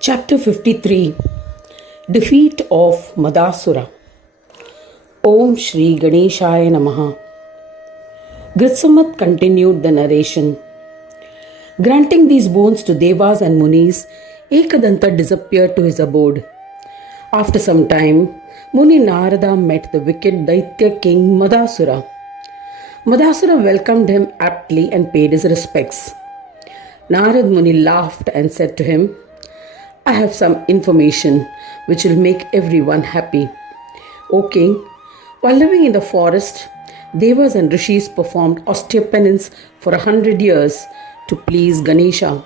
Chapter 53 Defeat of Madasura. Om Shri Ganeshaya Namaha. Gritsamat continued the narration. Granting these boons to Devas and Munis, Ekadanta disappeared to his abode. After some time, Muni Narada met the wicked Daitya king Madasura. Madasura welcomed him aptly and paid his respects. Narad Muni laughed and said to him, I have some information which will make everyone happy. O king, while living in the forest, Devas and Rishis performed austere penance for 100 years to please Ganesha.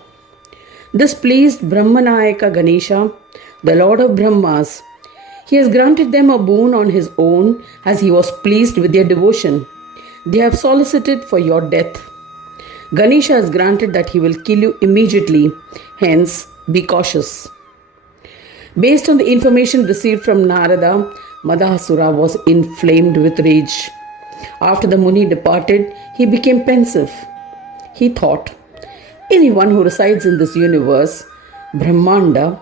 This pleased Brahmanayaka Ganesha, the Lord of Brahmas. He has granted them a boon on his own as he was pleased with their devotion. They have solicited for your death. Ganesha has granted that he will kill you immediately, hence be cautious. Based on the information received from Narada, Madasura was inflamed with rage. After the Muni departed, he became pensive. He thought, anyone who resides in this universe, Brahmanda,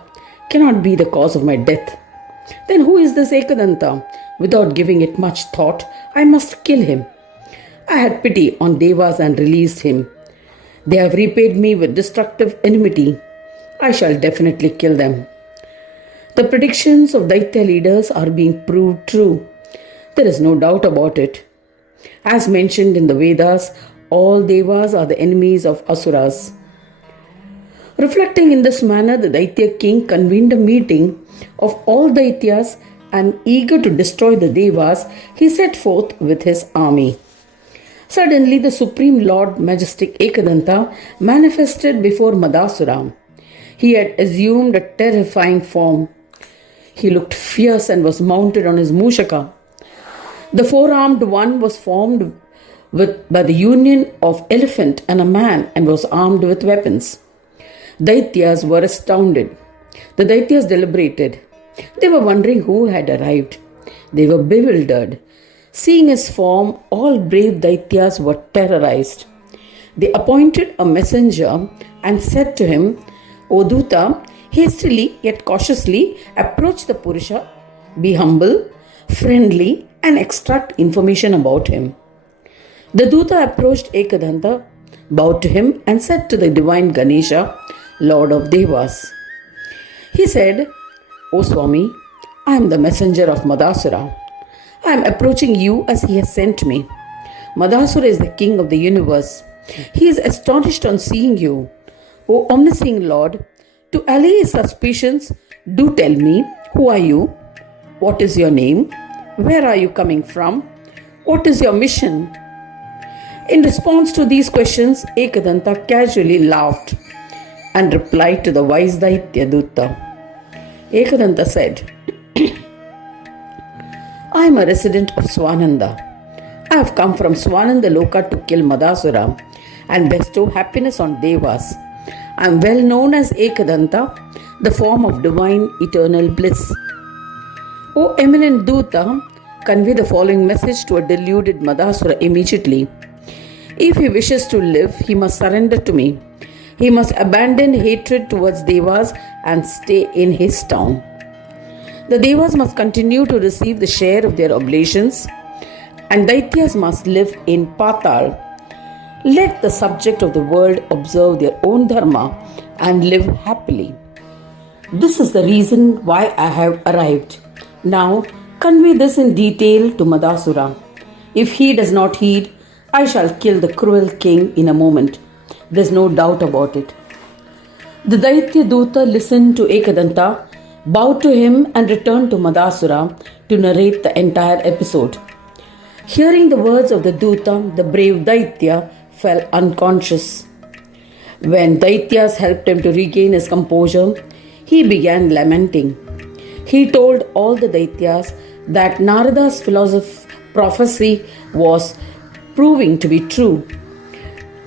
cannot be the cause of my death. Then who is this Ekadanta? Without giving it much thought, I must kill him. I had pity on Devas and released him. They have repaid me with destructive enmity. I shall definitely kill them. The predictions of Daitya leaders are being proved true. There is no doubt about it. As mentioned in the Vedas, all Devas are the enemies of Asuras. Reflecting in this manner, the Daitya king convened a meeting of all Daityas, and eager to destroy the Devas, he set forth with his army. Suddenly, the Supreme Lord Majestic Ekadanta manifested before Madasura. He had assumed a terrifying form. He looked fierce and was mounted on his Mushaka. The four-armed one was formed by the union of elephant and a man and was armed with weapons. Daityas were astounded. The Daityas deliberated. They were wondering who had arrived. They were bewildered. Seeing his form, all brave Daityas were terrorized. They appointed a messenger and said to him, O Duta, hastily yet cautiously approach the Purusha, be humble, friendly, and extract information about him. The Duta approached Ekadanta, bowed to him, and said to the divine Ganesha, Lord of Devas. He said, O Swami, I am the messenger of Madasura. I am approaching you as he has sent me. Madasura is the king of the universe. He is astonished on seeing you. O omniscient Lord, to allay his suspicions, do tell me, who are you? What is your name? Where are you coming from? What is your mission? In response to these questions, Ekadanta casually laughed and replied to the wise Daitya Dutta. Ekadanta said, I am a resident of Swananda. I have come from Swananda Loka to kill Madasura and bestow happiness on Devas. I am well known as Ekadanta, the form of divine eternal bliss. O eminent Duta, convey the following message to a deluded Madasura immediately. If he wishes to live, he must surrender to me. He must abandon hatred towards Devas and stay in his town. The Devas must continue to receive the share of their oblations, and Daityas must live in Patal. Let the subject of the world observe their own Dharma and live happily. This is the reason why I have arrived. Now, convey this in detail to Madasura. If he does not heed, I shall kill the cruel king in a moment. There is no doubt about it. The Daitya Duta listened to Ekadanta, bowed to him, and returned to Madasura to narrate the entire episode. Hearing the words of the Duta, the brave Daitya fell unconscious. When Daityas helped him to regain his composure, he began lamenting. He told all the Daityas that Narada's prophecy was proving to be true.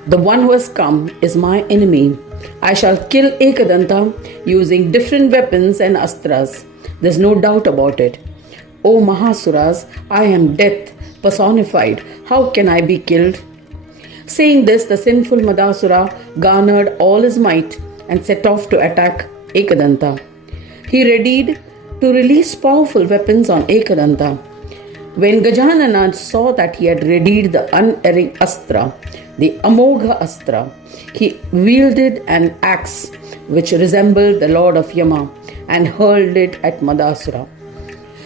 The one who has come is my enemy. I shall kill Ekadanta using different weapons and astras. There's no doubt about it. O Mahasuras, I am death personified. How can I be killed? Saying this, the sinful Madasura garnered all his might and set off to attack Ekadanta. He readied to release powerful weapons on Ekadanta. When Gajanana saw that he had readied the unerring Astra, the Amogha Astra, he wielded an axe which resembled the Lord of Yama and hurled it at Madasura.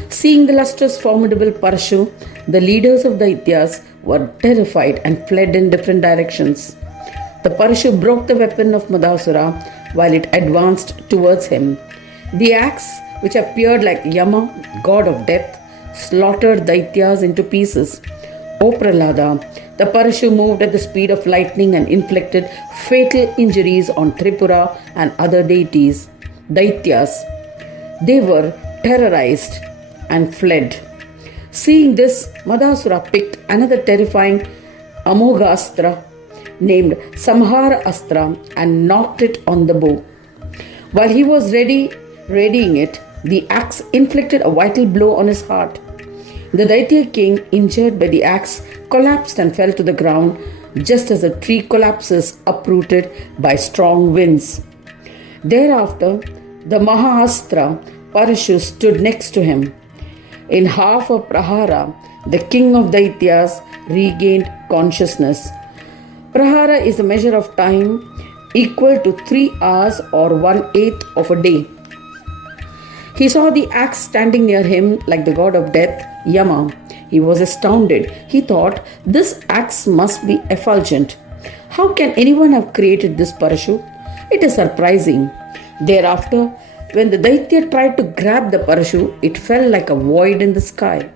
Seeing the lustrous, formidable Parashu, the leaders of Daityas were terrified and fled in different directions. The Parashu broke the weapon of Madasura while it advanced towards him. The axe, which appeared like Yama, god of death, slaughtered Daityas into pieces. O Prahlada, the Parashu moved at the speed of lightning and inflicted fatal injuries on Tripura and other deities. Daityas, they were terrorized and fled. Seeing this, Madasura picked another terrifying Amogha Astra named Samhara Astra and knocked it on the bow. While he was readying it, the axe inflicted a vital blow on his heart. The Daitya king, injured by the axe, collapsed and fell to the ground, just as a tree collapses uprooted by strong winds. Thereafter, the Mahastra Parashu stood next to him. In half a prahara, the king of Daityas regained consciousness. Prahara is a measure of time equal to 3 hours or 1/8 of a day. He saw the axe standing near him like the god of death, Yama. He was astounded. He thought, this axe must be effulgent. How can anyone have created this Parashu? It is surprising. Thereafter, when the Daitya tried to grab the Parashu, it fell like a void in the sky.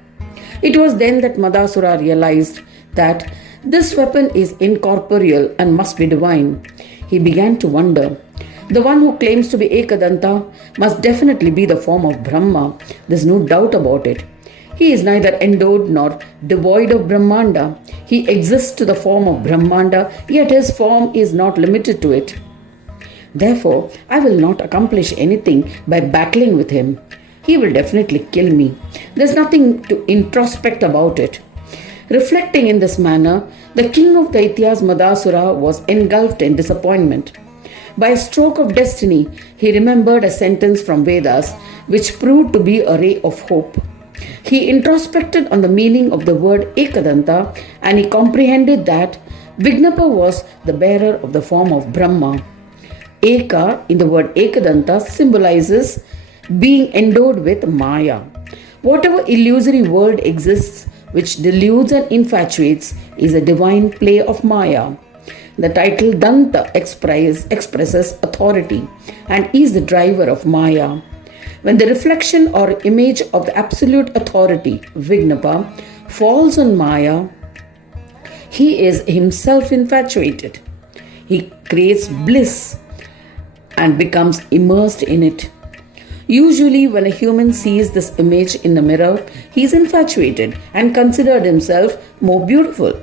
It was then that Madasura realized that this weapon is incorporeal and must be divine. He began to wonder. The one who claims to be Ekadanta must definitely be the form of Brahma. There's no doubt about it. He is neither endowed nor devoid of Brahmanda. He exists to the form of Brahmanda, yet his form is not limited to it. Therefore, I will not accomplish anything by battling with him. He will definitely kill me. There's nothing to introspect about it. Reflecting in this manner, the king of Daityas, Madasura, was engulfed in disappointment. By a stroke of destiny, he remembered a sentence from Vedas which proved to be a ray of hope. He introspected on the meaning of the word Ekadanta and he comprehended that Vignapa was the bearer of the form of Brahma. Eka in the word Ekadanta symbolizes being endowed with Maya. Whatever illusory world exists which deludes and infatuates is a divine play of Maya. The title Danta expresses authority and is the driver of Maya. When the reflection or image of the absolute authority, Vignapa, falls on Maya, he is himself infatuated. He creates bliss and becomes immersed in it. Usually, when a human sees this image in the mirror, he is infatuated and considers himself more beautiful.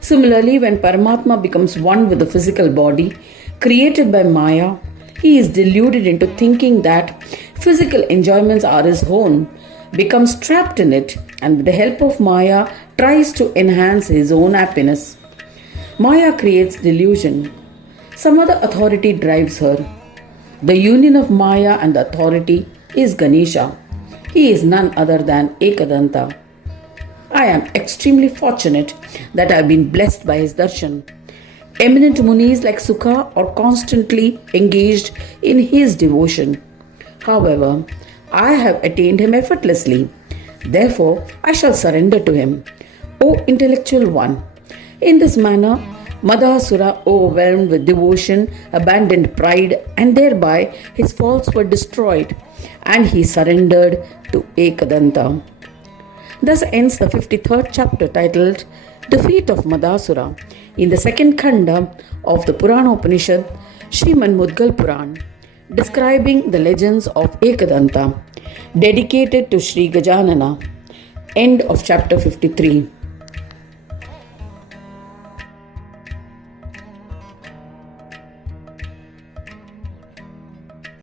Similarly, when Paramatma becomes one with the physical body created by Maya, he is deluded into thinking that physical enjoyments are his own, becomes trapped in it, and with the help of Maya tries to enhance his own happiness. Maya creates delusion. Some other authority drives her. The union of Maya and the authority is Ganesha. He is none other than Ekadanta. I am extremely fortunate that I have been blessed by his darshan. Eminent Munis like Sukha are constantly engaged in his devotion. However, I have attained him effortlessly. Therefore, I shall surrender to him. O intellectual one, in this manner, Madasura, overwhelmed with devotion, abandoned pride, and thereby his faults were destroyed, and he surrendered to Ekadanta. Thus ends the 53rd chapter titled Defeat of Madasura in the second Khanda of the Purana Upanishad, Sriman Mudgal Purana, describing the legends of Ekadanta, dedicated to Sri Gajanana. End of chapter 53.